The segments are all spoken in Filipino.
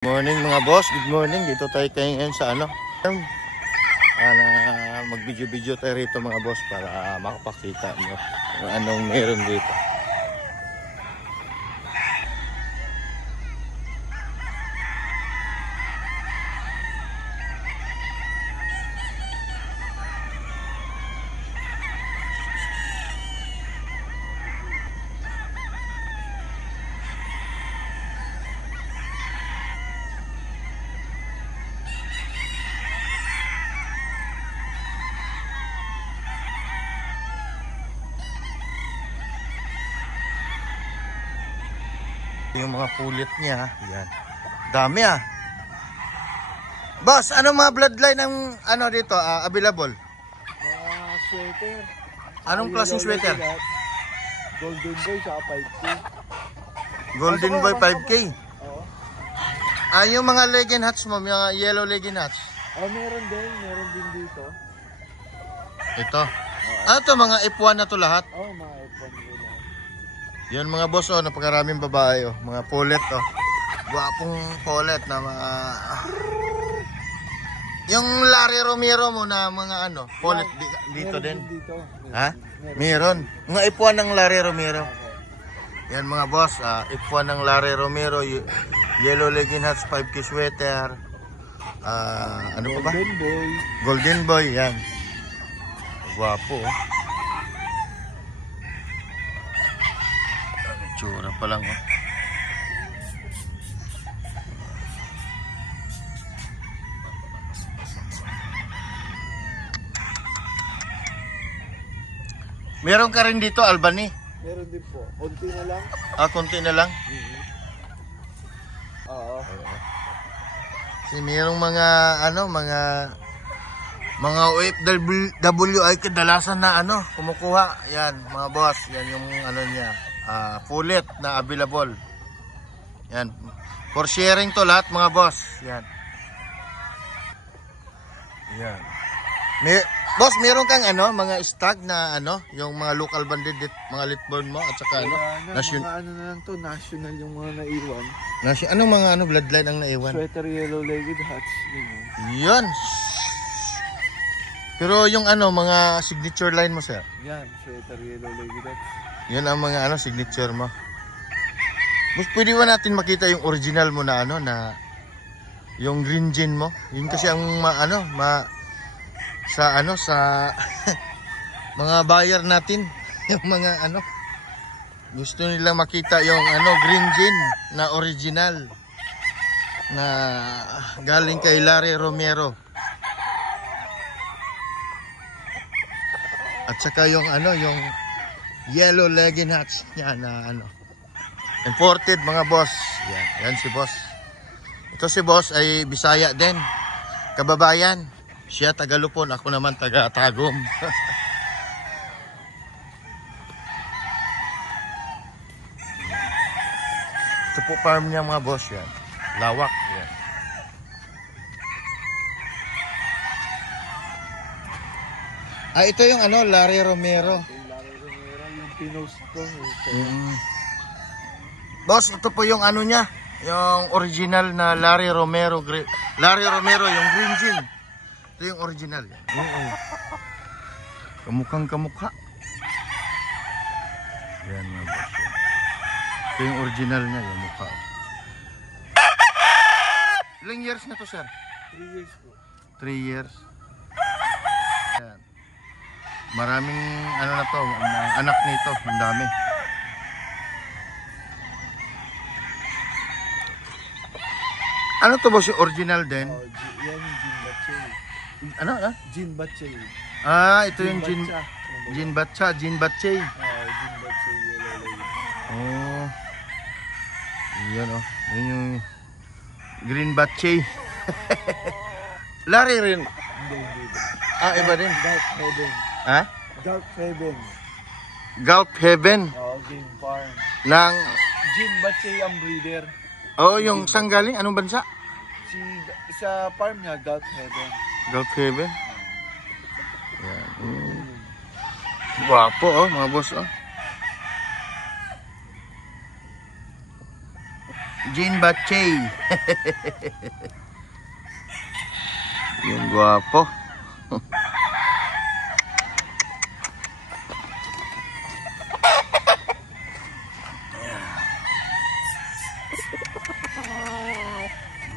Morning mga boss, good morning. Dito tayo ngayon sa mag-video tayo rito mga boss para makapakita mo kung anong meron dito. Yung mga pulit niya, yan. Dami ah. Boss, ano mga bloodline ng dito available? Mga sweater. Anong klaseng sweater? Golden Boy sa 5K. Golden Boy 5K. Oo. Yung mga legging hats mo, mga yellow legging hats. Meron din dito. Ito. Ano to, mga F1 na to lahat? Mga F1 nila. Yan mga boss, napakaraming babae, mga polet, Guwapong polet na mga yung Larry Romero mo na mga polet dito din. Dito. Ha? Meron. Mga F1 ng Larry Romero. Yan mga boss, F1 ng Larry Romero, yellow legging hats, 5K sweater. Ano pa ba? Golden Boy. Golden Boy, yan. Guwapo, Tsura pa lang, Meron ka rin dito, Albany? Meron din po. Konti na lang. Konti na lang? Oo. Kasi merong mga OFW ay kadalasan na kumukuha. Yan, mga boss. Yan yung niya. Full na available. Yan. For sharing to lahat mga boss. Yan. Yan. Boss, meron kang mga stock na yung mga local bandit, mga litborn mo at saka Mga na lang to, national yung mga naiwan. Anong mga bloodline ang naiwan? Sweater yellow legged hats. Yun. Pero yung mga signature line mo, sir? Yan, sweater yellow legged hats. Yan ang mga signature mo. Mas pwede ba natin makita yung original mo na na yung green jean mo? Yun kasi ang sa mga buyer natin, yung mga gusto nilang makita yung green jean na original na galing kay Larry Romero. At saka yung yung yellow legging hats niya na imported mga boss. Yan si boss. Ito si boss ay Bisaya din. Kababayan. Siya taga Lupon, ako naman taga Tagum. Ito po farm niya mga boss yan. Lawak yan. Ito yung Larry Romero. Pinost ko. Boss, ito po yung niya, yung original na Larry Romero yung green jean. Ito yung original. Kamukhang kamukha. Yan mga boss. Ito yung original niya, yung mukha. Ilang years na to, sir? 3 years po. 3 years. Yan. Maraming na to, anak nito, ang dami. Ano to boss, yung original din? Yan yung Jean Batchay. Jean Batchay. Ito yung Jean Batchay. Jean Batchay yellow legged. Yan Yan yung green Batchay. Larry rin. Hindi. Iba din. Gulf Heaven. Gulf Heaven. Gulf Heaven. Game farm. Ng Jean Batchay ang breeder. Yung sanggaling, anong bansa? Sa farm niya, Gulf Heaven. Gulf Heaven. Yan. Guwapo mga boss Jean Batchay. Yung gwapo.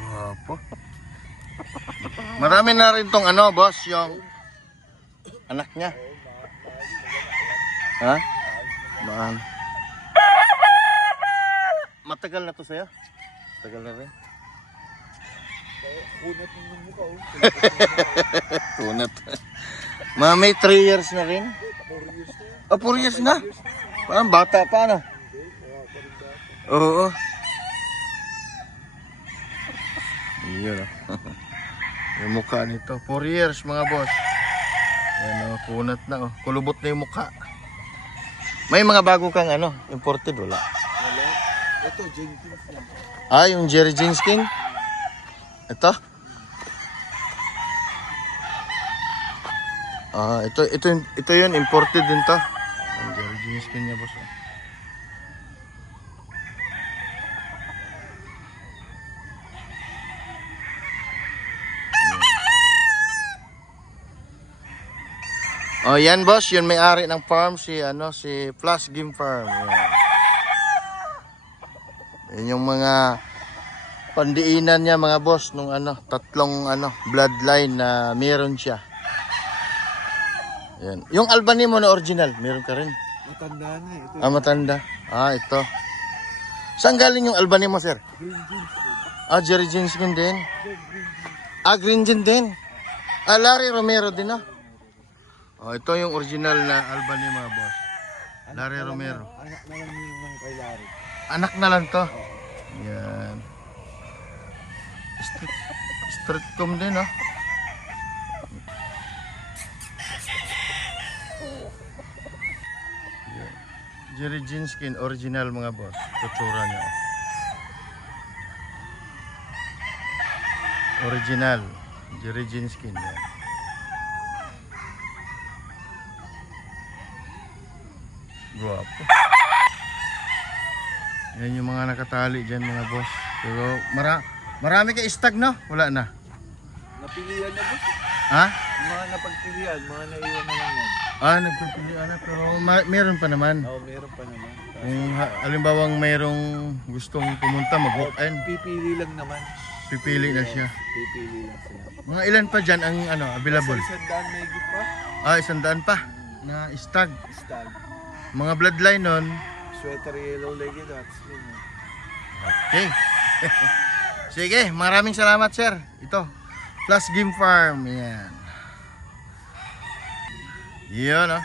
Gwapo. Marami na rin tong ano, boss, yung anak niya. Ha? Maan. Matagal na to sa'yo? Matagal na rin. Kunat ng mukha, oh. Kunat. May 3 years na rin? 4 years na yan. Ah, 4 years na? Parang bata pa, ano? Oo. Iyon, oh. Yung mukha nito. 4 years, mga boss. Yan, oh, kunat na, oh. Kulubot na yung mukha. May mga bago kang, ano, imported, wala? Wala. Ito, Jenkins yan. Ah, yung Jerry Jeans King? Ito? Ah, ito yun, imported din to. Ang Jerry Jeans King niya, boss. Oh, yan, boss, yun may-ari ng farm si Plus Game Farm. Yan. Yan yung mga pandiinan niya, mga boss, nung tatlong bloodline na meron siya. Yan. Yung Albany mo na original, meron ka rin. Matanda na eh. Ito, Ah, matanda. Ah, ito. Saan galing yung Albany mo, sir? green jeans. Ah, Jerry Jeans din. Green jeans. Ah, Green Jean din. Ah, Larry Romero din, no? Oh, ito yung original na Albany, mga boss. Larry Romero. Anak na lang yung kay Larry. Anak na lang to. Yan. Street com din, no? Yan. Jerry Jeans Skin, original, mga boss. Tutsura niya. Original. Jerry Jeans Skin. Yan. Guwapo. Yan yung mga nakatali dyan, mga boss. Pero marami kay stag, no? Wala na. Napilihan na boss. Ha? Mga napagpilihan, mga naiwan na lang yan. Ah, nagpipilian na. Pero meron pa naman. Oo, meron pa naman. Kung alimbawang mayroong gustong pumunta, mag-walk-in, Pipili lang naman. pipili na siya. Pipili lang sila. Mga ilan pa dyan ang available? Sa isang may higit pa. Ah, 100 pa na stag. Stag. Mga bloodline nun. Sweater yellow lagi dots. Okay. Sige, maraming salamat, sir. Ito, Plus Game Farm. Yan. Yun, oh.